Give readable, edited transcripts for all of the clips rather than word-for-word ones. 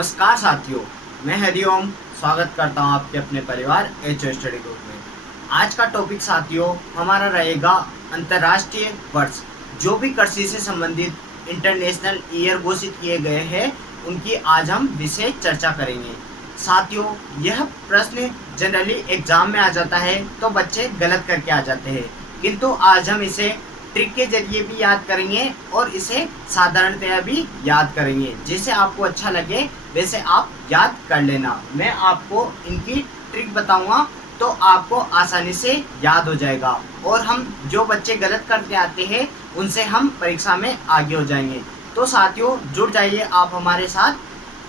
नमस्कार साथियों, मैं हरिओम स्वागत करता हूं आपके अपने परिवार एचओ स्टडी ग्रुप में। आज का टॉपिक साथियों हमारा रहेगा अंतर्राष्ट्रीय वर्ष। जो भी कृषि से संबंधित इंटरनेशनल ईयर घोषित किए गए हैं उनकी आज हम विशेष चर्चा करेंगे। साथियों, यह प्रश्न जनरली एग्जाम में आ जाता है तो बच्चे गलत करके आ जाते हैं, किंतु आज हम इसे ट्रिक के जरिए भी याद करेंगे और इसे साधारणतया भी याद करेंगे। जैसे आपको अच्छा लगे वैसे आप याद कर लेना। मैं आपको इनकी ट्रिक बताऊंगा तो आपको आसानी से याद हो जाएगा और हम जो बच्चे गलत करते आते हैं उनसे हम परीक्षा में आगे हो जाएंगे। तो साथियों जुड़ जाइए आप हमारे साथ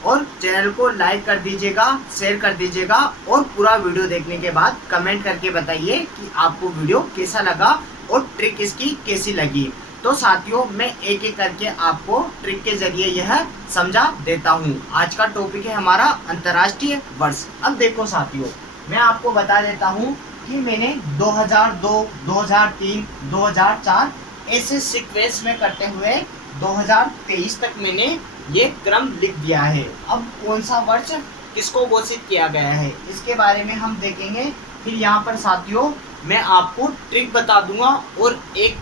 और चैनल को लाइक कर दीजिएगा, शेयर कर दीजिएगा और पूरा वीडियो देखने के बाद कमेंट करके बताइए कि आपको वीडियो कैसा लगा और ट्रिक इसकी कैसी लगी। तो साथियों मैं एक एक करके आपको ट्रिक के जरिए यह समझा देता हूँ। आज का टॉपिक है हमारा अंतर्राष्ट्रीय वर्ष। अब देखो साथियों, मैं आपको बता देता हूँ कि मैंने 2002, 2003, 2004 ऐसे सीक्वेंस में करते हुए 2023 तक मैंने ये क्रम लिख दिया है। अब कौन सा वर्ष किसको घोषित किया गया है इसके बारे में हम देखेंगे। फिर यहाँ पर साथियों मैं आपको ट्रिक बता दूंगा और एक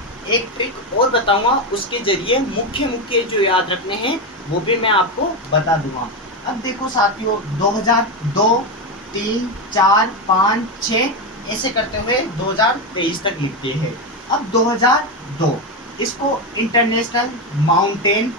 ट्रिक और बताऊंगा, उसके जरिए मुख्य जो याद रखने हैं वो भी मैं आपको बता दूंगा। अब देखो साथियों 2002, 3, 4, 5, 6 ऐसे करते हुए 2023 तक लिखते हैं। अब 2002 इसको इंटरनेशनल माउंटेन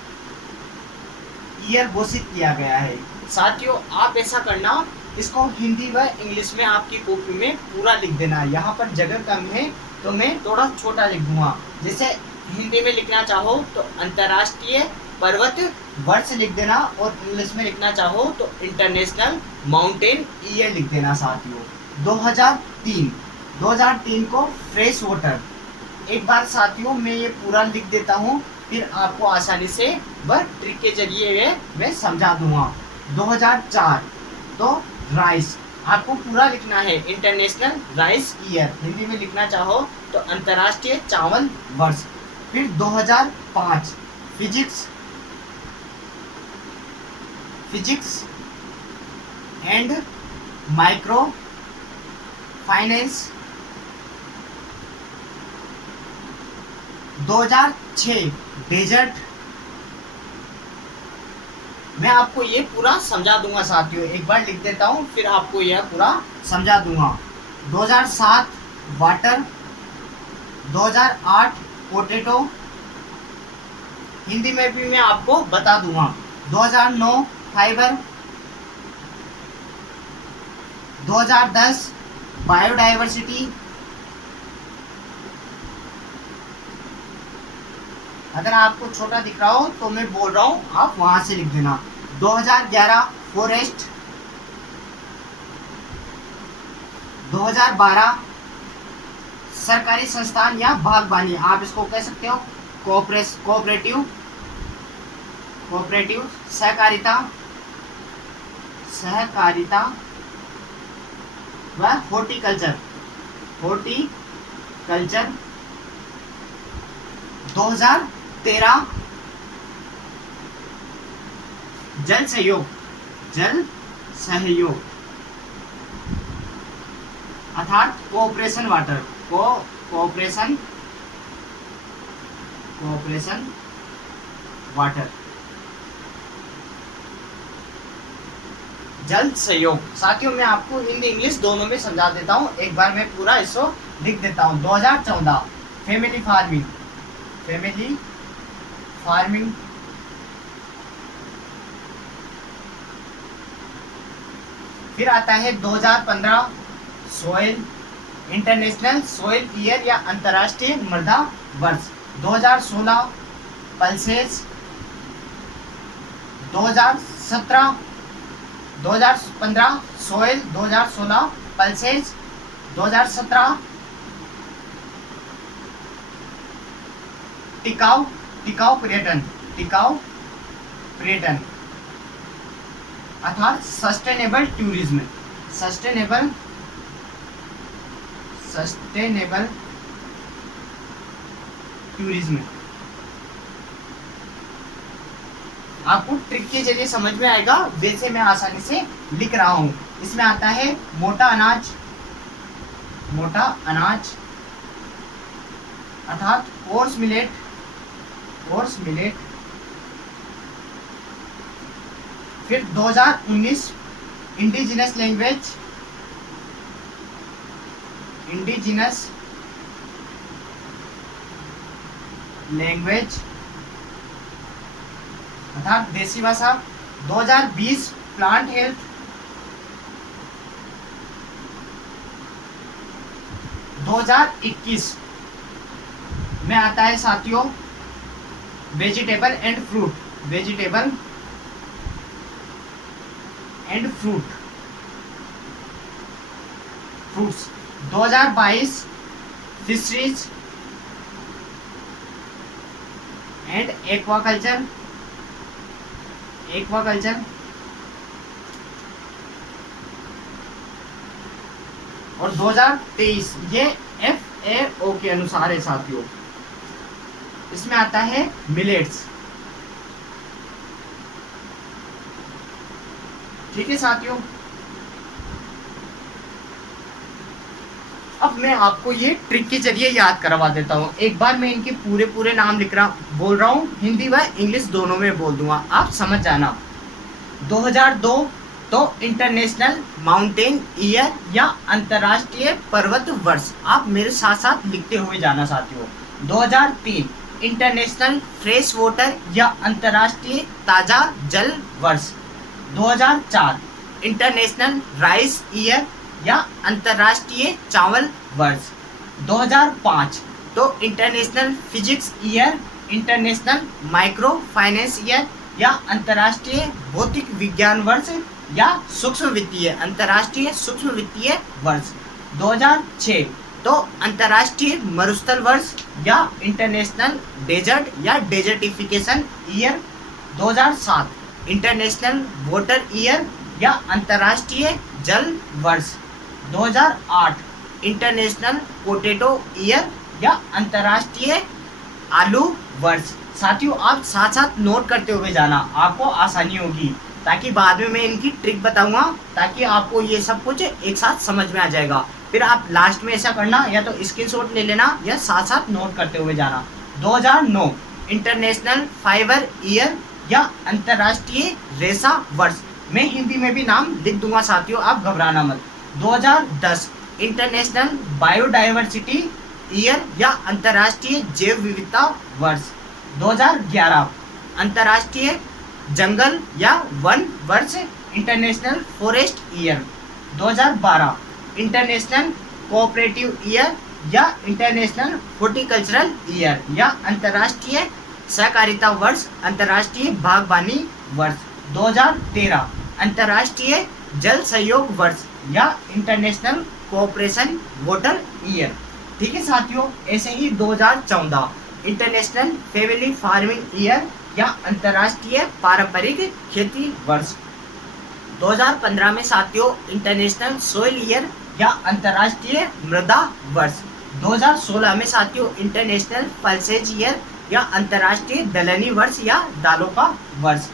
ईयर घोषित किया गया है। साथियों आप ऐसा करना, इसको हिंदी व इंग्लिश में आपकी कॉपी में पूरा लिख देना। यहाँ पर जगह कम है तो मैं थोड़ा छोटा लिख दूंगा। जैसे हिंदी में लिखना चाहो तो अंतर्राष्ट्रीय पर्वत वर्ष लिख देना और इंग्लिश में लिखना चाहो तो इंटरनेशनल माउंटेन ईयर लिख देना। साथियों 2003 को फ्रेश वाटर। एक बार साथियों मैं ये पूरा लिख देता हूँ, फिर आपको आसानी से वह ट्रिक के जरिए मैं समझा दूंगा। 2004 तो राइस आपको पूरा लिखना है, इंटरनेशनल राइस ईयर। हिंदी में लिखना चाहो तो अंतर्राष्ट्रीय चावल वर्ष। फिर 2005 physics and micro finance. 2006 desert. मैं आपको ये पूरा समझा दूंगा साथियों, एक बार लिख देता हूँ फिर आपको यह पूरा समझा दूंगा। 2007 वाटर। 2008 पोटैटो, हिंदी में भी मैं आपको बता दूंगा। 2009 फाइबर। 2010 बायोडाइवर्सिटी। अगर आपको छोटा दिख रहा हो तो मैं बोल रहा हूँ, आप वहां से लिख देना। 2011 फॉरेस्ट। 2012 सरकारी संस्थान या बागवानी, आप इसको कह सकते हो कोऑपरेटिव सहकारिता व हॉर्टिकल्चर। 2013 जल सहयोग अर्थात कोऑपरेशन वाटर जल सहयोग। साथियों मैं आपको हिंदी इंग्लिश दोनों में समझा देता हूँ, एक बार मैं पूरा इसको लिख देता हूँ। 2014 फैमिली फार्मिंग। फिर आता है 2015 सोइल, इंटरनेशनल सोइल ईयर या अंतर्राष्ट्रीय मृदा वर्ष। 2016 पल्सेस। 2015 soil, 2016 pulses. 2017 टिकाऊ पर्यटन अर्थात सस्टेनेबल टूरिज्म। आपको ट्रिक के जरिए समझ में आएगा, वैसे मैं आसानी से लिख रहा हूं। इसमें आता है मोटा अनाज, मोटा अनाज अर्थात कोर्स मिलेट, कोर्स मिलेट। फिर 2019 इंडिजिनस लैंग्वेज, इंडिजिनस लैंग्वेज अर्थात देसी भाषा। 2020 प्लांट हेल्थ, 2021 में आता है साथियों vegetable and fruit, vegetable and fruit, fruits. 2022 fisheries and aquaculture, aquaculture. और 2023 ये FAO के अनुसार है साथियों, इसमें आता है मिलेट्स। ठीक है साथियों, अब मैं आपको ये ट्रिक के जरिए याद करवा देता हूँ। एक बार मैं इनके पूरे पूरे नाम बोल रहा हूँ, हिंदी व इंग्लिश दोनों में बोल दूंगा, आप समझ जाना। 2002 तो इंटरनेशनल माउंटेन ईयर या अंतर्राष्ट्रीय पर्वत वर्ष, आप मेरे साथ साथ लिखते हुए जाना साथियों। 2003 इंटरनेशनल फ्रेश वाटर या अंतर्राष्ट्रीय ताजा जल वर्ष। 2004 इंटरनेशनल राइस ईयर या अंतर्राष्ट्रीय चावल वर्ष। 2005 तो international physics year, international micro finance year या अंतर्राष्ट्रीय भौतिक विज्ञान वर्ष या सूक्ष्म वित्तीय, अंतर्राष्ट्रीय सूक्ष्म वित्तीय वर्ष। 2006 तो अंतर्राष्ट्रीय मरुस्थल वर्ष या इंटरनेशनल डेजर्ट या desertification year. 2007 international water year या अंतर्राष्ट्रीय जल वर्ष। 2008 इंटरनेशनल पोटैटो ईयर या अंतर्राष्ट्रीय आलू वर्ष। साथियों आप साथ साथ नोट करते हुए जाना, आपको आसानी होगी, ताकि बाद में मैं इनकी ट्रिक बताऊंगा, ताकि आपको ये सब कुछ एक साथ समझ में आ जाएगा। फिर आप लास्ट में ऐसा करना, या तो स्क्रीनशॉट ले लेना या साथ साथ नोट करते हुए जाना। 2009 इंटरनेशनल फाइबर ईयर या अंतर्राष्ट्रीय रेशा वर्ष, मैं हिंदी में भी नाम लिख दूंगा साथियों, आप घबराना मत। 2010 इंटरनेशनल बायोडाइवर्सिटी ईयर या अंतर्राष्ट्रीय जैव विविधता वर्ष। 2011 अंतर्राष्ट्रीय जंगल या वन वर्ष, international forest year. 2012 international cooperative year या इंटरनेशनल हॉर्टिकल्चरल ईयर या अंतर्राष्ट्रीय सहकारिता वर्ष, अंतर्राष्ट्रीय बागवानी वर्ष। 2013 अंतर्राष्ट्रीय जल सहयोग वर्ष या इंटरनेशनल कोऑपरेशन वाटर ईयर। ठीक है साथियों, ऐसे ही 2014 इंटरनेशनल फैमिली फार्मिंग ईयर या अंतर्राष्ट्रीय पारंपरिक खेती वर्ष। 2015 में साथियों इंटरनेशनल सोइल ईयर या अंतर्राष्ट्रीय मृदा वर्ष। 2016 में साथियों इंटरनेशनल पल्सेज ईयर या अंतर्राष्ट्रीय दलहनी वर्ष या दालों का वर्ष।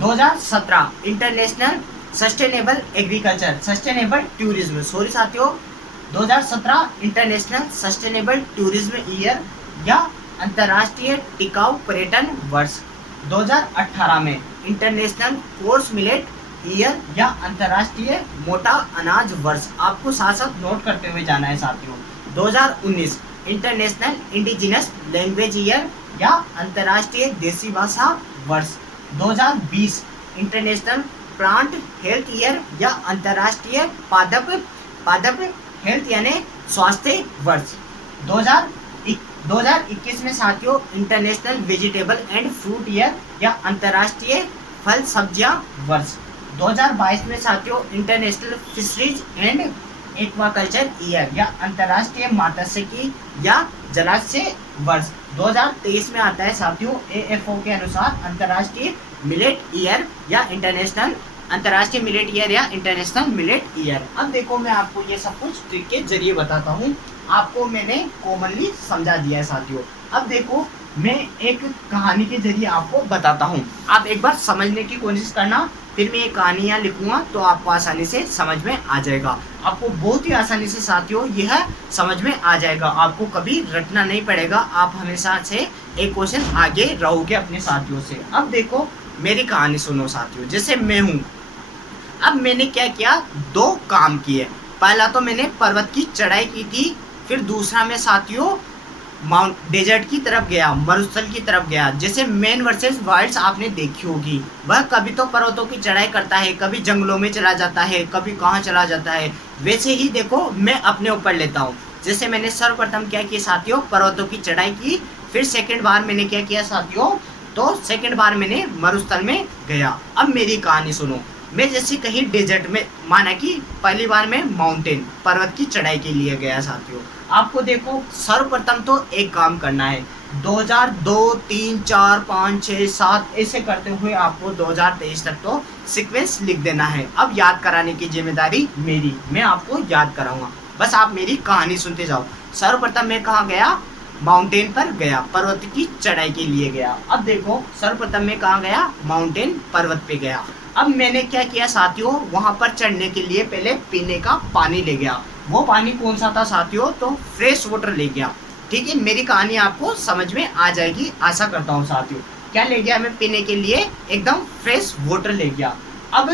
2017 international sustainable agriculture, sustainable tourism, sorry साथियों 2017 इंटरनेशनल सस्टेनेबल टूरिज्म ईयर या अंतर्राष्ट्रीय टिकाऊ पर्यटन वर्ष। 2018 में इंटरनेशनल कोर्स मिलेट ईयर या अंतर्राष्ट्रीय मोटा अनाज वर्ष, आपको साथ साथ नोट करते हुए जाना है साथियों। 2019 इंटरनेशनल इंडिजिनस लैंग्वेज ईयर या अंतर्राष्ट्रीय देसी भाषा वर्ष। 2020 इंटरनेशनल प्लांट हेल्थ ईयर या अंतर्राष्ट्रीय पादप हेल्थ यानी स्वास्थ्य वर्ष। 2021 में साथियों international vegetable and fruit year या अंतर्राष्ट्रीय फल सब्जियां वर्ष। 2022 में साथियों international fisheries and aquaculture year या अंतर्राष्ट्रीय मत्स्यिकी या जलाशय वर्ष। 2023 में आता है साथियों AFO के अनुसार अंतर्राष्ट्रीय मिलेट ईयर या इंटरनेशनल अंतर्राष्ट्रीय मिलेट ईयर या इंटरनेशनल मिलेट ईयर। अब देखो मैं आपको ये सब कुछ ट्रिक के जरिए बताता हूँ। आपको मैंने कॉमनली समझा दिया है साथियों। अब देखो मैं एक कहानी के जरिए आपको बताता हूँ, आप एक बार समझने की कोशिश करना, फिर मैं ये कहानी यहाँ लिखूंगा तो आपको आसानी से समझ में आ जाएगा। आपको बहुत ही आसानी से साथियों यह समझ में आ जाएगा, आपको कभी रटना नहीं पड़ेगा, आप हमेशा से एक क्वेश्चन आगे रहोगे अपने साथियों से। अब देखो मेरी कहानी सुनो साथियों, जैसे मैं हूँ, अब मैंने क्या किया, दो काम किए। पहला तो मैंने पर्वत की चढ़ाई की थी, फिर दूसरा मैं साथियों माउंट डेजर्ट की तरफ गया, मरुस्थल की तरफ गया। जैसे मैन वर्सेस वाइल्ड्स आपने देखी होगी, वह कभी तो पर्वतों की चढ़ाई करता है, कभी जंगलों में चला जाता है, कभी कहाँ चला जाता है। वैसे ही देखो मैं अपने ऊपर लेता हूँ। जैसे मैंने सर्वप्रथम क्या किया साथियों, पर्वतों की चढ़ाई की, फिर सेकंड बार मैंने क्या किया साथियों, तो सेकंड बार मैंने मरुस्थल में गया। अब मेरी कहानी सुनो, मैं जैसे कहीं डेजर्ट में, माना कि पहली बार मैं माउंटेन पर्वत की चढ़ाई के लिए गया साथियों। आपको देखो सर्वप्रथम तो एक काम करना है, 2002, 3, 4, 5, 6, 7 ऐसे करते हुए आपको 2023 तक तो सीक्वेंस लिख देना है। अब याद कराने की जिम्मेदारी मेरी, मैं आपको याद कराऊंगा, बस आप मेरी कहानी सुनते जाओ। सर्वप्रथम मैं कहाँ गया, माउंटेन पर गया, पर्वत की चढ़ाई के लिए गया। अब देखो सर्वप्रथम मैं कहाँ गया, माउंटेन पर्वत पे गया। अब मैंने क्या किया साथियों, वहां पर चढ़ने के लिए पहले पीने का पानी ले गया। वो पानी कौन सा था साथियों, तो फ्रेश वाटर ले गया। ठीक है, मेरी कहानी आपको समझ में आ जाएगी, आशा करता हूँ साथियों। क्या ले गया मैं पीने के लिए, एकदम फ्रेश वाटर ले गया। अब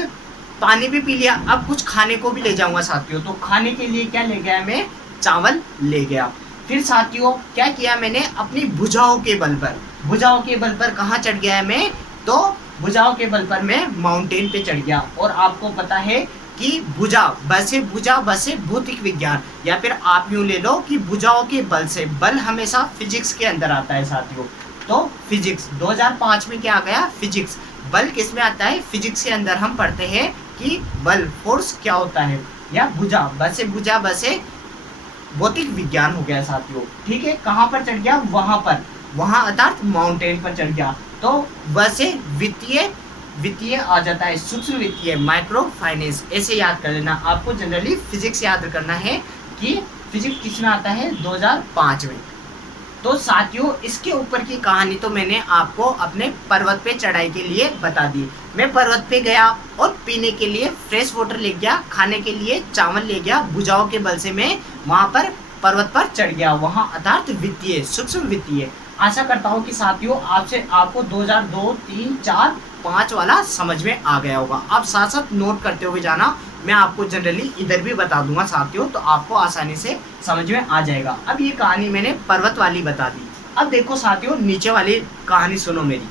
पानी भी पी लिया, अब कुछ खाने को भी ले जाऊंगा साथियों, तो खाने के लिए क्या ले गया मैं, चावल ले गया। फिर साथियों क्या किया मैंने, अपनी भुजाओं के बल पर, भुजाओं के बल पर कहाँ चढ़ गया मैं, तो भुजाओं के बल पर मैं माउंटेन पे चढ़ गया। और आपको पता है कि भुजा बसे भौतिक विज्ञान, या फिर आप यूं ले लो कि भुजाओं के बल से, बल हमेशा फिजिक्स के अंदर आता है साथियों। तो फिजिक्स 2005 में क्या आ गया, फिजिक्स। बल किस में आता है, फिजिक्स के अंदर हम पढ़ते हैं कि बल फोर्स क्या होता है, या भुजा बसे भौतिक विज्ञान हो गया साथियों। ठीक है, कहाँ पर चढ़ गया, वहां पर, वहां अर्थात माउंटेन पर चढ़ गया। तो वैसे वित्तीय आ जाता है, सूक्ष्म वित्तीय, माइक्रो फाइनेंस, ऐसे याद कर लेना। आपको जनरली फिजिक्स याद करना है कि फिजिक्स किस में आता है, 2005 में। तो साथियों इसके ऊपर की कहानी तो मैंने आपको अपने पर्वत पे चढ़ाई के लिए बता दी। मैं पर्वत पे गया और पीने के लिए फ्रेश वाटर ले गया, खाने के लिए चावल ले गया, भुजाओं के बल से मैं वहां पर पर्वत पर चढ़ गया, वहां अर्थात वित्तीय, सूक्ष्म वित्तीय। आशा करता हूँ कि साथियों आपको 2002, 3, 4, 5 वाला समझ में आ गया होगा। आप साथ साथ नोट करते हुए जाना, मैं आपको जनरली इधर भी बता दूंगा साथियों, तो आपको आसानी से समझ में आ जाएगा। अब ये कहानी मैंने पर्वत वाली बता दी। अब देखो साथियों नीचे वाली कहानी सुनो मेरी।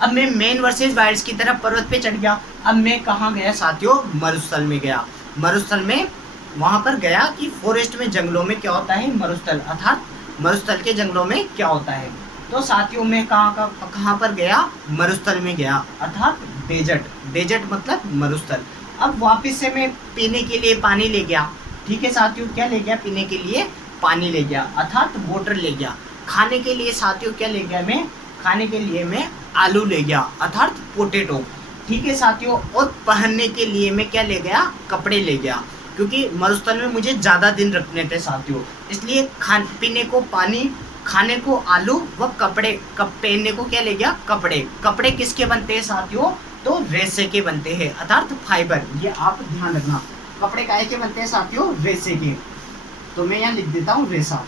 अब मैं मेन वर्सेस वाइल्ड्स की तरफ पर्वत पे चढ़ गया। अब मैं कहाँ गया साथियों, मरुस्थल में गया। मरुस्थल में वहां पर गया कि फॉरेस्ट में, जंगलों में क्या होता है, मरुस्थल, अर्थात मरुस्थल के जंगलों में क्या होता है। तो साथियों मैं कहाँ पर गया, मरुस्थल में गया, अर्थात डेजर्ट मतलब मरुस्थल। अब वापस से मैं पीने के लिए पानी ले गया। ठीक है साथियों, क्या ले गया, पीने के लिए पानी ले गया, अर्थात वाटर ले गया। खाने के लिए साथियों क्या ले गया मैं, खाने के लिए मैं आलू ले गया, अर्थात पोटैटो। ठीक है साथियों, और पहनने के लिए मैं क्या ले गया, कपड़े ले गया, क्योंकि मरुस्थल में मुझे ज़्यादा दिन रखने थे साथियों, इसलिए पीने को पानी, खाने को आलू व कपड़े, पहनने को क्या ले गया, कपड़े। कपड़े किसके बनते हैं साथियों, तो रेशे के बनते हैं, अर्थात फाइबर। ये आप ध्यान रखना, कपड़े काहे के बनते हैं साथियों, रेशे के। तो मैं यहाँ लिख देता हूँ रेशा,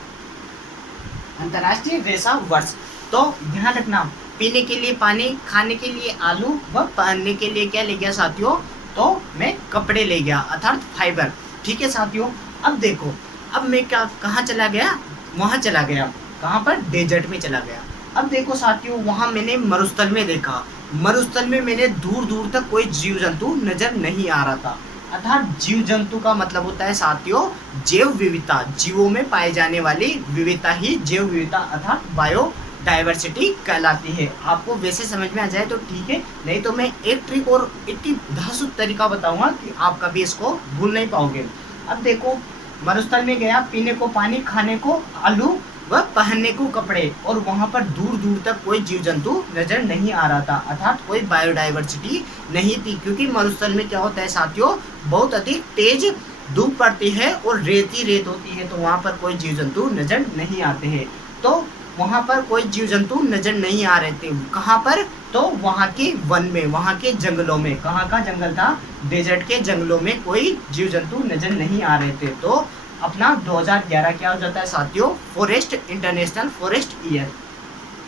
अंतर्राष्ट्रीय रेशा वर्ष। तो ध्यान रखना, पीने के लिए पानी, खाने के लिए आलू व पहनने के लिए क्या ले गया साथियों, तो मैं कपड़े ले गया, अर्थात फाइबर। ठीक है साथियों, अब देखो, अब मैं कहाँ चला गया, वहाँ चला गया, कहाँ पर, डेजर्ट में चला गया। अब देखो साथियों वहाँ मैंने मरुस्थल में देखा, मरुस्थल में मैंने दूर दूर तक कोई जीव जंतु नजर नहीं आ रहा था। अर्थात जीव जंतु का मतलब होता है साथियों जैव विविधता, जीवों में पाए जाने वाली विविधता ही जैव विविधता अर्थात बायो डाइवर्सिटी कहलाती है। आपको वैसे समझ में आ जाए तो ठीक है, नहीं तो मैं एक ट्रिक और इतनी धांसू तरीका बताऊंगा कि आप कभी इसको भूल नहीं पाओगे। अब देखो मरुस्थल में गया, पीने को पानी, खाने को आलू व पहनने को कपड़े, और वहां पर दूर दूर तक कोई जीव जंतु नजर नहीं आ रहा था, अर्थात कोई बायोडाइवर्सिटी नहीं थी, क्योंकि मरुस्थल में क्या होता है साथियों, बहुत अधिक तेज धूप पड़ती है और रेत ही रेत होती है, तो वहाँ पर कोई जीव जंतु नजर नहीं आते हैं। तो वहाँ पर कोई जीव जंतु नजर नहीं आ रहे थे। कहाँ पर? तो वहाँ के वन में, वहाँ के जंगलों में। कहाँ का जंगल था? डेजर्ट के जंगलों में कोई जीव जंतु नजर नहीं आ रहे थे। तो अपना 2011 क्या हो जाता है साथियों? Forest international forest year.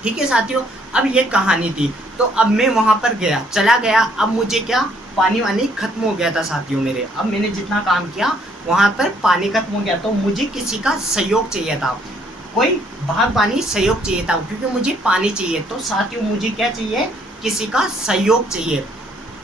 ठीक है साथियों, अब ये कहानी थी। तो अब मैं वहाँ पर गया, चला गया। अब मुझे क्या, पानी वानी खत्म हो गया था साथियों मेरे। अब मैंने जितना काम किया वहाँ पर पानी खत्म हो गया, तो मुझे किसी का सहयोग चाहिए था, कोई बागबानी सहयोग चाहिए था, क्योंकि मुझे पानी चाहिए। तो साथियों मुझे क्या चाहिए? किसी का सहयोग चाहिए,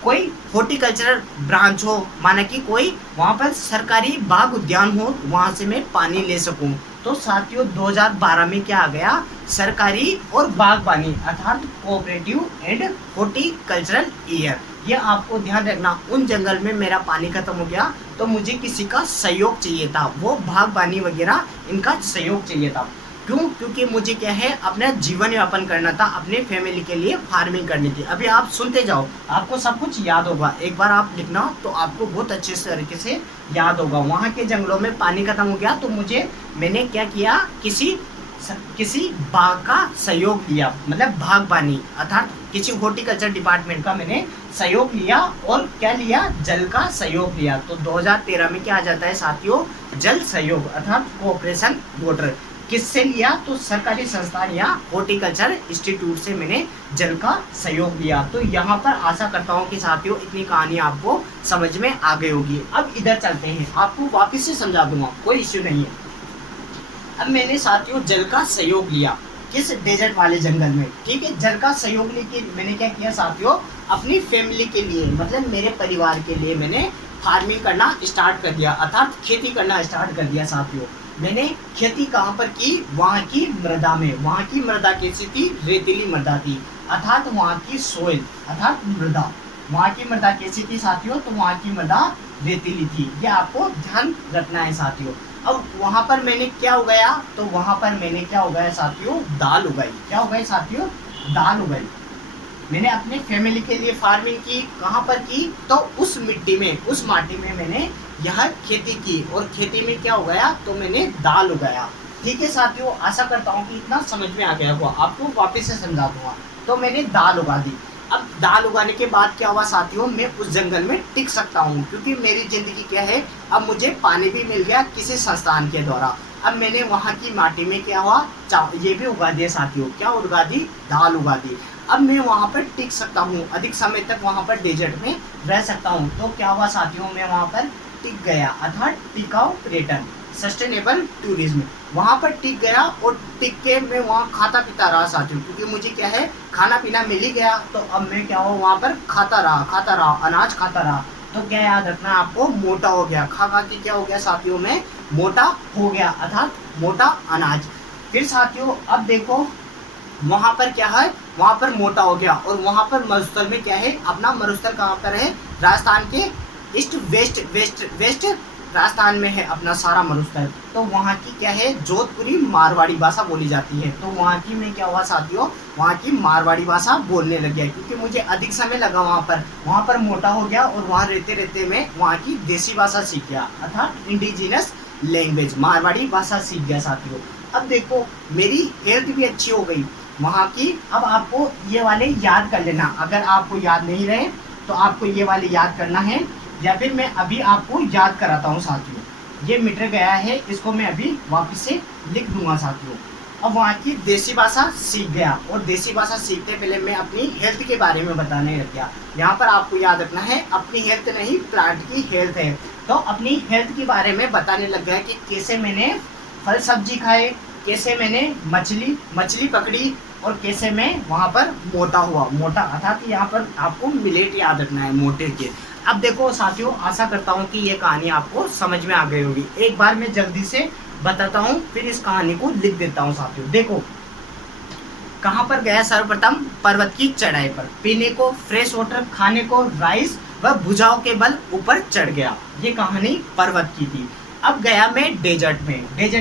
कोई हॉर्टिकल्चरल ब्रांच हो, माना कि कोई वहाँ पर सरकारी बाग उद्यान हो, वहाँ से मैं पानी ले सकूँ। तो साथियों 2012 में क्या आ गया? सरकारी और बागबानी अर्थात कोऑपरेटिव एंड हॉर्टिकल्चरल ईयर। ये आपको ध्यान रखना। उन जंगल में मेरा पानी खत्म हो गया, तो मुझे किसी का सहयोग चाहिए था, वो बागबानी वगैरह इनका सहयोग चाहिए था। क्यों? क्योंकि मुझे क्या है, अपना जीवन यापन करना था, अपने फैमिली के लिए फार्मिंग करनी थी। अभी आप सुनते जाओ, आपको सब कुछ याद होगा। एक बार आप लिखना तो आपको बहुत अच्छे तरीके से याद होगा। वहाँ के जंगलों में पानी खत्म हो गया, तो मैंने क्या किया, किसी बाग का सहयोग लिया, मतलब बागबानी अर्थात किसी हॉर्टिकल्चर डिपार्टमेंट का मैंने सहयोग लिया। और क्या लिया? जल का सहयोग लिया। तो 2013 में क्या आ जाता है साथियों? जल सहयोग अर्थात कोऑपरेशन वाटर। किससे लिया? तो सरकारी संस्थान या हॉर्टिकल्चर इंस्टीट्यूट से मैंने जल का सहयोग लिया। तो यहाँ पर आशा करता हूँ कि साथियों इतनी कहानी आपको समझ में आ गई होगी। अब इधर चलते हैं, आपको वापस से समझा दूंगा, कोई इश्यू नहीं है। अब मैंने साथियों जल का सहयोग लिया, किस? डेजर्ट वाले जंगल में। ठीक है, जल का सहयोग लेके मैंने क्या किया साथियों? अपनी फैमिली के लिए, मतलब मेरे परिवार के लिए मैंने फार्मिंग करना स्टार्ट कर दिया, अर्थात खेती करना स्टार्ट कर दिया साथियों। मैंने खेती कहाँ पर की? वहाँ की मृदा में। वहाँ की मृदा कैसी थी? रेतीली मृदा थी, अर्थात वहाँ की सोइल अर्थात मृदा। वहाँ की मृदा कैसी थी साथियों? तो वहाँ की मृदा रेतीली थी। ये आपको ध्यान रखना है साथियों। अब वहाँ पर मैंने क्या उगाया? तो वहाँ पर मैंने क्या उगाया साथियों? दाल उगाई। क्या उगाई साथियों? दाल उगाई। मैंने अपने फैमिली के लिए फार्मिंग की। कहाँ पर की? तो उस मिट्टी में, उस माटी में मैंने यह खेती की। और खेती में क्या उगाया? तो मैंने दाल उगाया। ठीक है साथियों, आशा करता हूँ कि इतना समझ में आ गया होगा। आपको वापस से समझा दूंगा। तो मैंने दाल उगा दी। अब दाल उगाने के बाद क्या हुआ साथियों? मैं उस जंगल में टिक सकता हूँ, क्योंकि मेरी ज़िंदगी क्या है, अब मुझे पानी भी मिल गया किसी संस्थान के द्वारा। अब मैंने वहाँ की माटी में क्या हुआ, ये भी उगा दिया साथियों। क्या उगा दी? दाल उगा दी। अब मैं वहाँ पर टिक सकता हूँ, अधिक समय तक वहाँ पर डेजर्ट में रह सकता हूँ। तो क्या हुआ साथियों? मैं वहाँ पर टिक गया, अर्थात टिकाऊ पर्यटन, सस्टेनेबल टूरिज्म। वहाँ पर टिक गया और टिक के मैं वहाँ खाता पीता रहा साथियों, क्योंकि मुझे क्या है, खाना पीना मिल ही गया। तो अब मैं क्या हुआ, वहाँ पर खाता रहा, अनाज खाता रहा। तो क्या याद रखना आपको? मोटा हो गया। खा खा के क्या हो गया साथियों? में मोटा हो गया, अर्थात मोटा अनाज। फिर साथियों अब देखो, वहाँ पर क्या है, वहाँ पर मोटा हो गया। और वहाँ पर मरुस्थल में क्या है, अपना मरुस्थल कहाँ पर है? राजस्थान के ईस्ट वेस्ट राजस्थान में है अपना सारा मरुस्थल। तो वहाँ की क्या है, जोधपुरी मारवाड़ी भाषा बोली जाती है। तो वहाँ की मैं क्या हुआ साथियों, वहाँ की मारवाड़ी भाषा बोलने लग गया, क्योंकि मुझे अधिक समय लगा वहाँ पर मोटा हो गया। और वहाँ रहते रहते मैं वहाँ की देसी भाषा सीख गया, अर्थात इंडिजिनस लैंग्वेज मारवाड़ी भाषा सीख गया साथियों। अब देखो मेरी हेल्थ भी अच्छी हो गई वहाँ की। अब आपको ये वाले याद कर लेना, अगर आपको याद नहीं रहे तो आपको ये वाले याद करना है, या फिर मैं अभी आपको याद कराता हूँ साथियों। ये मिट गया है, इसको मैं अभी वापस से लिख दूंगा साथियों। अब वहाँ की देसी भाषा सीख गया, और देसी भाषा सीखते पहले मैं अपनी हेल्थ के बारे में बताने लग गया। यहाँ पर आपको याद रखना है, अपनी हेल्थ नहीं, प्लांट की हेल्थ है। तो अपनी हेल्थ के बारे में बताने लग गया कि कैसे मैंने फल सब्जी खाए, कैसे मैंने मछली पकड़ी, और कैसे मैं वहाँ पर मोटा हुआ। मोटा अर्थात यहाँ पर आपको मिलेट याद रखना है, मोटे के। अब देखो साथियों, आशा करता हूँ कि ये कहानी आपको समझ में आ गई होगी। एक बार मैं जल्दी से बताता हूँ, फिर इस कहानी को लिख देता हूँ साथियों। देखो कहाँ पर गया, सर्वप्रथम पर्वत की चढ़ाई पर, पीने को फ्रेश वाटर, खाने को राइस व भुजाओं के बल ऊपर चढ़ गया। ये कहानी पर्वत की थी। अब गया मैं डेजर्ट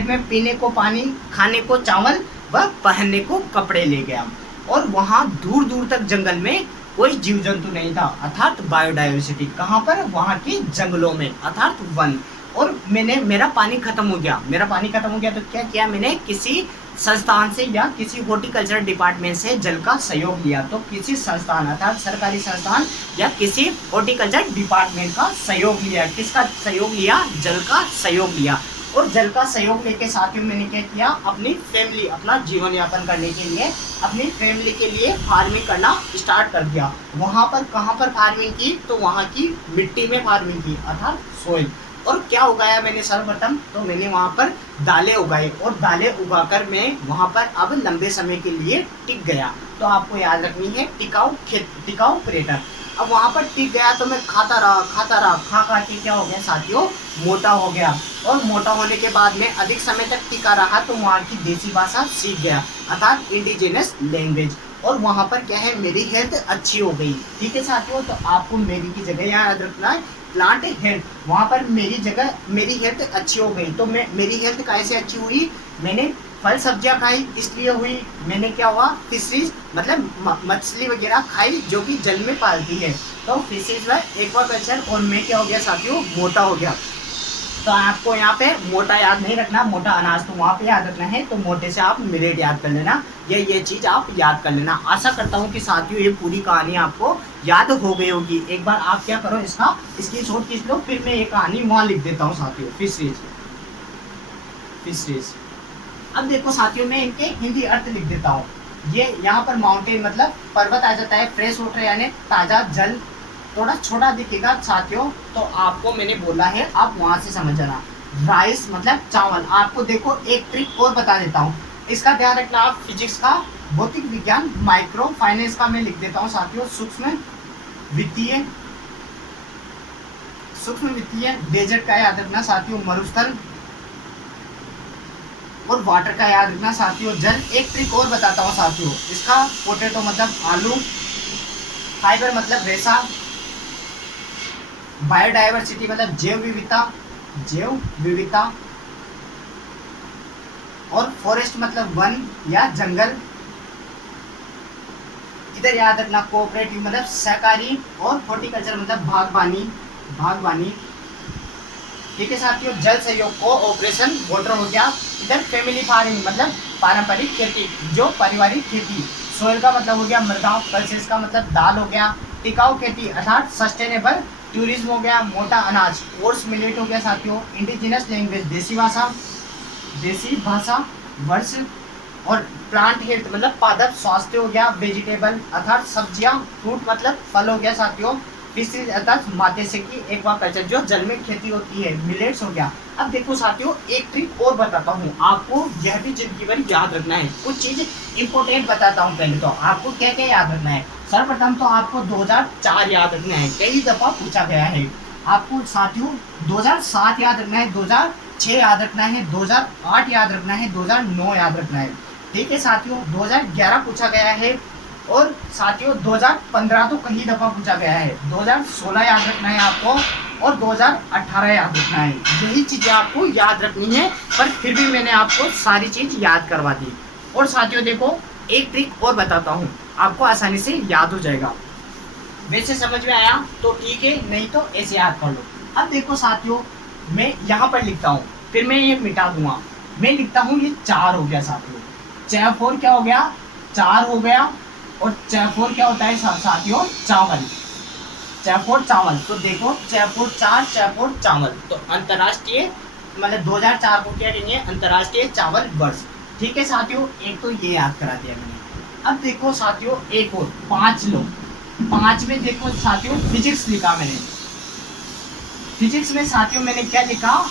में पीने को पानी, खाने को चावल व पहनने को कपड़े ले गया। और वहाँ दूर दूर तक जंगल में कोई जीव जंतु नहीं था, अर्थात बायोडाइवर्सिटी। कहाँ पर? वहाँ के जंगलों में, अर्थात वन। और मेरा पानी खत्म हो गया, तो क्या किया मैंने, किसी संस्थान से या किसी हॉर्टिकल्चर डिपार्टमेंट से जल का सहयोग लिया। तो किसी संस्थान अर्थात सरकारी संस्थान या किसी हॉर्टिकल्चर डिपार्टमेंट का सहयोग लिया। किसका सहयोग लिया? जल का सहयोग लिया। और जल का सहयोग लेके साथियों मैंने क्या किया, अपनी फैमिली, अपना जीवन यापन करने के लिए, अपनी फैमिली के लिए फार्मिंग करना स्टार्ट कर दिया। वहाँ पर कहाँ पर फार्मिंग की? तो वहाँ की मिट्टी में फार्मिंग की, अर्थात सोइल। और क्या उगाया मैंने सर्वप्रथम? तो मैंने वहाँ पर दालें उगाई, और दालें उगाकर मैं वहाँ पर अब लंबे समय के लिए टिक गया। तो आपको याद रखनी है टिकाऊ पर्यटन। अब वहाँ पर टिक गया तो मैं खाता रहा, खा के क्या हो गया साथियों, मोटा हो गया। और मोटा होने के बाद में अधिक समय तक टिका रहा तो वहाँ की देसी भाषा सीख गया, अर्थात इंडिजिनस लैंग्वेज। और वहाँ पर क्या है, मेरी हेल्थ अच्छी हो गई। ठीक है साथियों, तो आपको मेरी की जगह यहाँ याद रखना है प्लांट हेल्थ। वहाँ पर मेरी हेल्थ अच्छी हो गई। तो मेरी हेल्थ कैसे अच्छी हुई? मैंने फल सब्जियां खाई, इसलिए हुई। मैंने क्या हुआ, फिशरीज मतलब मछली वगैरह खाई जो कि जल में पालती है, तो फिशरीज व एक्वाकल्चर। और मैं क्या हो गया साथियों, मोटा हो गया। तो आपको यहाँ पे मोटा याद नहीं रखना, मोटा अनाज तो वहाँ पे याद रखना है, तो मोटे से आप मिलेट याद कर लेना, ये चीज़ आप याद कर लेना। आशा करता हूँ कि साथियों ये पूरी कहानी आपको याद हो गई होगी। एक बार आप क्या करो, इसका स्क्रीनशॉट खींच लो, फिर मैं ये कहानी वहाँ लिख देता हूँ साथियों। फिशरीज। अब देखो साथियों, मैं इनके हिंदी अर्थ लिख देता हूँ। ये यहाँ पर माउंटेन मतलब पर्वत आ जाता है, फ्रेश वाटर यानी ताज़ा जल। थोड़ा छोटा दिखेगा साथियों, तो आपको मैंने बोला है आप वहाँ से समझ जाना। राइस मतलब चावल। आपको देखो एक ट्रिक और बता देता हूँ, इसका ध्यान रखना आप। फिजिक्स का, भौतिक विज्ञान, माइक्रो फाइनेंस का मैं लिख देता हूँ साथियों। सूक्ष्म वित्तीय, डेजर्ट का याद रखना साथियों, मरुस्थल। और वाटर का याद रखना साथियों, जल। एक ट्रिक और बताता हूँ साथियों, इसका पोटैटो मतलब आलू, फाइबर मतलब रेशा, बायोडाइवर्सिटी मतलब जैव विविधता, और फॉरेस्ट मतलब वन या जंगल। इधर याद रखना कोऑपरेटिव मतलब सहकारी, और हॉर्टिकल्चर मतलब बागवानी। ठीक है साथियों, जल सहयोग को ऑपरेशन वाटर हो गया। इधर फैमिली फार्मिंग मतलब पारंपरिक खेती, जो पारिवारिक खेती। सोयल का मतलब हो गया मृदा, पल्सेस का मतलब दाल हो गया। टिकाऊ खेती अर्थात सस्टेनेबल टूरिज्म हो गया। मोटा अनाज ओट्स मिलेट हो गया साथियों। इंडिजिनस लैंग्वेज देसी भाषा वर्ष। और प्लांट हेल्थ मतलब पादप स्वास्थ्य हो गया। वेजिटेबल अर्थात सब्जियां, फ्रूट मतलब फल हो गया साथियों। फिशरीज अर्थात मात्स्य की एक्वाकल्चर जो जल में खेती होती है। मिलेट्स हो गया। अब देखो साथियों, एक ट्रिक और बताता हूँ आपको, यह भी जिंदगी भर याद रखना है। कुछ चीज इंपॉर्टेंट बताता हूँ। पहले तो आपको क्या क्या याद रखना है। सर्वप्रथम तो आपको 2004 याद रखना है, कई दफा पूछा गया है। आपको साथियों 2007 याद रखना है, 2006 याद रखना है, 2008 याद रखना है, 2009 याद रखना है। ठीक है साथियों, 2011 पूछा गया है। और साथियों 2015 तो कई दफ़ा पूछा गया है। 2016 याद रखना है आपको, और 2018 याद रखना है। यही चीज़ें आपको याद रखनी है, पर फिर भी मैंने आपको सारी चीज़ याद करवा दी। और साथियों देखो, एक ट्रिक और बताता हूँ, आपको आसानी से याद हो जाएगा। वैसे समझ में आया तो ठीक है, नहीं तो ऐसे याद कर लो। अब देखो साथियों, मैं यहाँ पर लिखता हूँ, फिर मैं ये मिटा दूंगा। मैं लिखता हूँ ये 4 हो गया साथियों। 4 क्या हो गया, 4 हो गया। और 4 क्या होता है साथियों, चावल। 4 चावल। तो देखो 4 चावल। तो अंतर्राष्ट्रीय मतलब 2004 को क्या कहेंगे, अंतर्राष्ट्रीय चावल वर्ष। ठीक है साथियों, एक तो ये याद करा दिया मैंने। अब देखो साथियों, एक और 5 लो। 5 में देखो साथियों, फिजिक्स लिखा मैंने। फिजिक्स में साथियों मैंने क्या लिखा,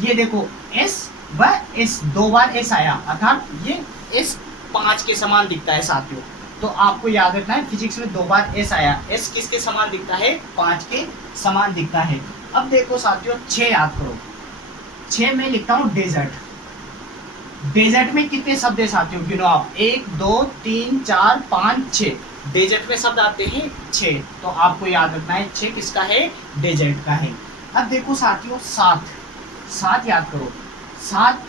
ये देखो एस व एस, 2 बार एस आया, अर्थात ये एस 5 के समान दिखता है साथियों। तो आपको याद रखना है, फिजिक्स में 2 बार एस आया। एस किसके समान दिखता है, 5 के समान दिखता है। अब देखो साथियों 6 याद करो। 6 में लिखता हूँ डेजर्ट। डेजर्ट में कितने शब्द है साथियों, गिनो आप, 1 2 3 4 5 6। डेजर्ट में शब्द आते हैं 6, तो आपको याद रखना है 6 किसका है, डेजर्ट का है। अब देखो साथियों 7 याद करो। 7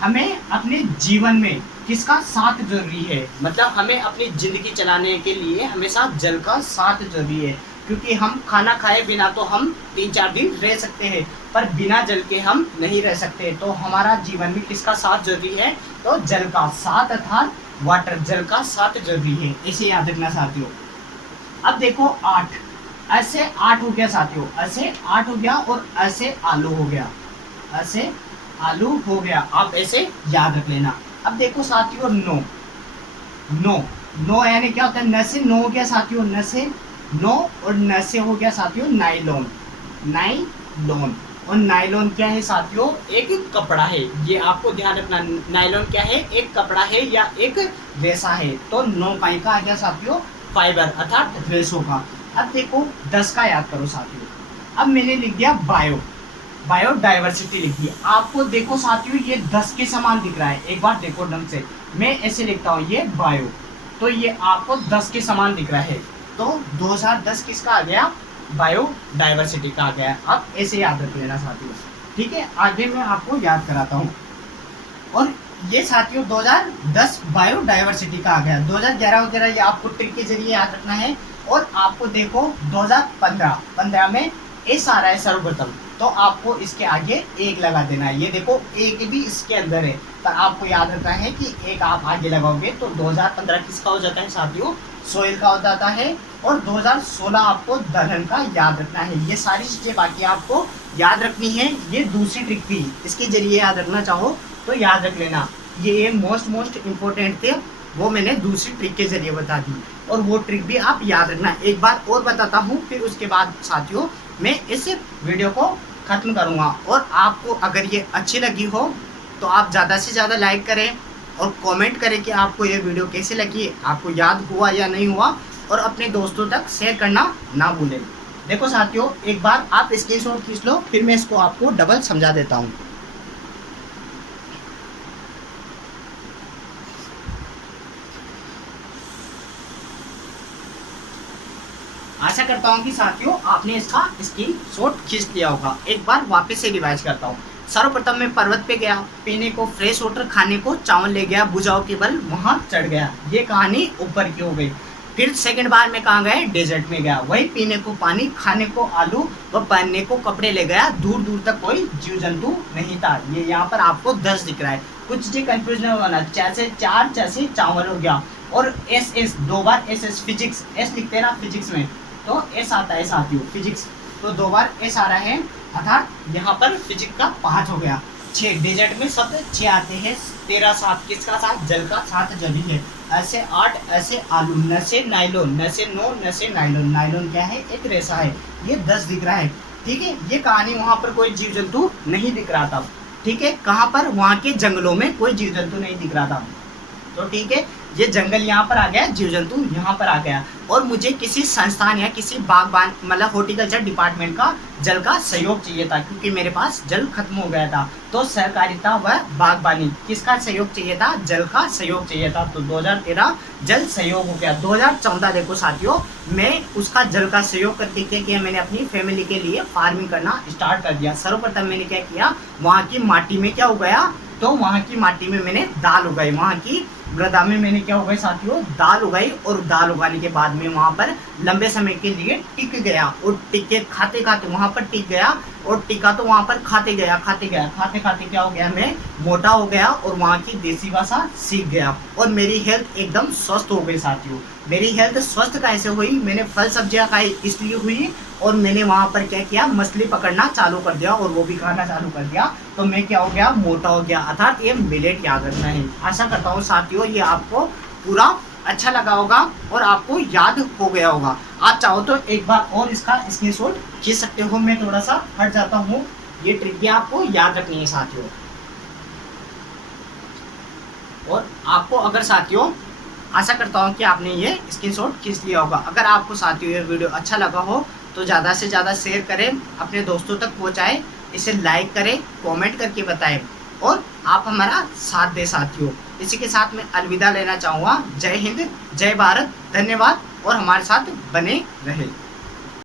हमें अपने जीवन में किसका साथ जरूरी है, मतलब हमें अपनी जिंदगी चलाने के लिए हमेशा जल का साथ जरूरी है। क्योंकि हम खाना खाए बिना तो हम 3-4 दिन रह सकते हैं, पर बिना जल के हम नहीं रह सकते। तो हमारा जीवन में किसका साथ जरूरी है? तो जल का साथ अर्थात वाटर, जल का साथ जरूरी है, इसे याद रखना साथियों। अब देखो 8, ऐसे 8 हो गया साथियों, ऐसे 8 हो गया और ऐसे आलू हो गया, ऐसे आलू हो गया, आप ऐसे याद रख लेना। अब देखो साथियों 9, 9 9 यानी क्या होता है? न से 9 हो गया साथियों, न से 9 और न से हो गया साथियों नाइलॉन, नाइलॉन। और नाइलॉन क्या है साथियों? एक कपड़ा है, ये आपको ध्यान रखना। नाइलॉन क्या है? एक कपड़ा है या एक रेशा है। तो 9 काय का आ गया साथियों? फाइबर अर्थात रेशों का। अब देखो 10 का याद करो साथियों। अब मैंने लिख दिया बायो, बायोडाइवर्सिटी लिख दी। आपको देखो साथियों ये 10 के समान दिख रहा है, एक बार देखो ढंग से, मैं ऐसे लिखता हूँ ये बायो, तो ये आपको 10 के समान दिख रहा है। तो 2010 किसका आ गया? बायोडाइवर्सिटी का आ गया। अब ऐसे याद रख लेना साथियों, ठीक है। आगे मैं आपको याद कराता हूँ। और ये साथियों 2010 बायोडाइवर्सिटी का आ गया। 2011 वगैरह ये आपको ट्रिक के जरिए याद रखना है। और आपको देखो 2015 में एस आ रहा है सर्वप्रथम, तो आपको इसके आगे एक लगा देना है। ये देखो एक भी इसके अंदर है, तो आपको याद रखना है कि एक आप आगे लगाओगे तो 2015 किसका हो जाता है साथियों? सोइल का हो जाता है। और 2016 आपको दलहन का याद रखना है। ये सारी चीज़ें बाकी आपको याद रखनी है। ये दूसरी ट्रिक थी, इसके जरिए याद रखना चाहो तो याद रख लेना। ये मोस्ट इम्पोर्टेंट थे, वो मैंने दूसरी ट्रिक के जरिए बता दी, और वो ट्रिक भी आप याद रखना। एक बार और बताता हूँ, फिर उसके बाद साथियों मैं इस वीडियो को ख़त्म करूँगा। और आपको अगर ये अच्छी लगी हो तो आप ज़्यादा से ज़्यादा लाइक करें और कमेंट करें कि आपको ये वीडियो कैसे लगी, आपको याद हुआ या नहीं हुआ, और अपने दोस्तों तक शेयर करना ना भूलें। देखो साथियों एक बार आप स्क्रीनशॉट खींच लो, फिर मैं इसको आपको डबल समझा देता हूँ। आशा करता हूँ कि साथियों आपने इसका स्क्रीनशॉट खींच लिया होगा। एक बार वापस से रिवाइज करता हूँ। सर्वप्रथम मैं पर्वत पे गया, पीने को फ्रेश वाटर, खाने को चावल ले गया, बुझाओ के बल वहाँ चढ़ गया। ये कहानी ऊपर की हो गई। फिर सेकंड बार में कहाँ गए? डेजर्ट में गया, वही पीने को पानी, खाने को आलू व पहनने को कपड़े ले गया। दूर दूर तक कोई जीव जंतु नहीं था। ये यहाँ पर आपको 10 दिख रहा है, कुछ चीजें कंफ्यूज नहीं होना। जैसे 4 जैसे चावल हो गया। और एस 2 बार एस फिजिक्स, एस लिखते हैं ना फिजिक्स में, तो एस आता है साथियों फिजिक्स, तो 2 बार एस आ रहा है, अर्थात यहाँ पर फिजिक्स का 5 हो गया। 6 डेजर्ट में शब्द 6 आते हैं। 13 7 किसका साथ? जल का साथ जली है। ऐसे 8 ऐसे आलू, न से नाइलॉन, न से 9 न से नाइलॉन। नाइलॉन क्या है? एक रेशा है। ये 10 दिख रहा है, ठीक है। ये कहानी वहाँ पर कोई जीव जंतु नहीं दिख रहा था, ठीक है। कहाँ पर? वहाँ के जंगलों में कोई जीव जंतु नहीं दिख रहा था, तो ठीक है। ये जंगल यहाँ पर आ गया, जीव जंतु यहाँ पर आ गया। और मुझे किसी संस्थान या किसी बागबान मतलब हॉर्टिकल्चर डिपार्टमेंट का जल का सहयोग चाहिए था, क्योंकि मेरे पास जल खत्म हो गया था। तो सहकारिता व बागबानी किसका सहयोग चाहिए था? जल का सहयोग चाहिए था। तो 2013 जल सहयोग हो गया। 2014 देखो साथियों मैं उसका जल का सहयोग करके क्या किया? मैंने अपनी फैमिली के लिए फार्मिंग करना स्टार्ट कर दिया। सर्वप्रथम मैंने क्या किया? वहाँ की माटी में क्या उगाया? तो वहाँ की माटी में मैंने दाल उगाई, वहाँ की मृदा में मैंने क्या उगाई साथियों? दाल उगाई। और दाल उगाने के बाद में वहाँ पर लंबे समय के लिए टिक गया, और टिके खाते खाते वहाँ पर टिक गया, और टिका तो वहाँ पर खाते गया खाते खाते क्या हो गया? मैं मोटा हो गया और वहाँ की देसी भाषा सीख गया, और मेरी हेल्थ एकदम स्वस्थ हो गई साथियों। मेरी हेल्थ स्वस्थ कैसे हुई? मैंने फल सब्जियाँ खाई इसलिए हुई, और मैंने वहाँ पर क्या किया? मछली पकड़ना चालू कर दिया और वो भी खाना चालू कर दिया, तो मैं क्या हो गया? मोटा हो गया। अर्थात ये मिलेट याद रखना है। आशा करता हूँ साथियों ये आपको पूरा अच्छा लगा होगा और आपको याद हो गया होगा। आप चाहो तो एक बार और इसका स्क्रीनशॉट खींच सकते हो। मैं थोड़ा सा हट जाता हूँ, ये ट्रिक भी आपको याद रखनी है साथियों। और आपको अगर साथियों आशा करता हूँ कि आपने ये स्क्रीनशॉट खींच लिया होगा। अगर आपको साथियों ये वीडियो अच्छा लगा हो तो ज़्यादा से ज़्यादा शेयर करें, अपने दोस्तों तक पहुँचाएं, इसे लाइक करें, कमेंट करके बताएं, और आप हमारा साथ दें साथियों। इसी के साथ मैं अलविदा लेना चाहूँगा। जय हिंद, जय भारत, धन्यवाद, और हमारे साथ बने रहे।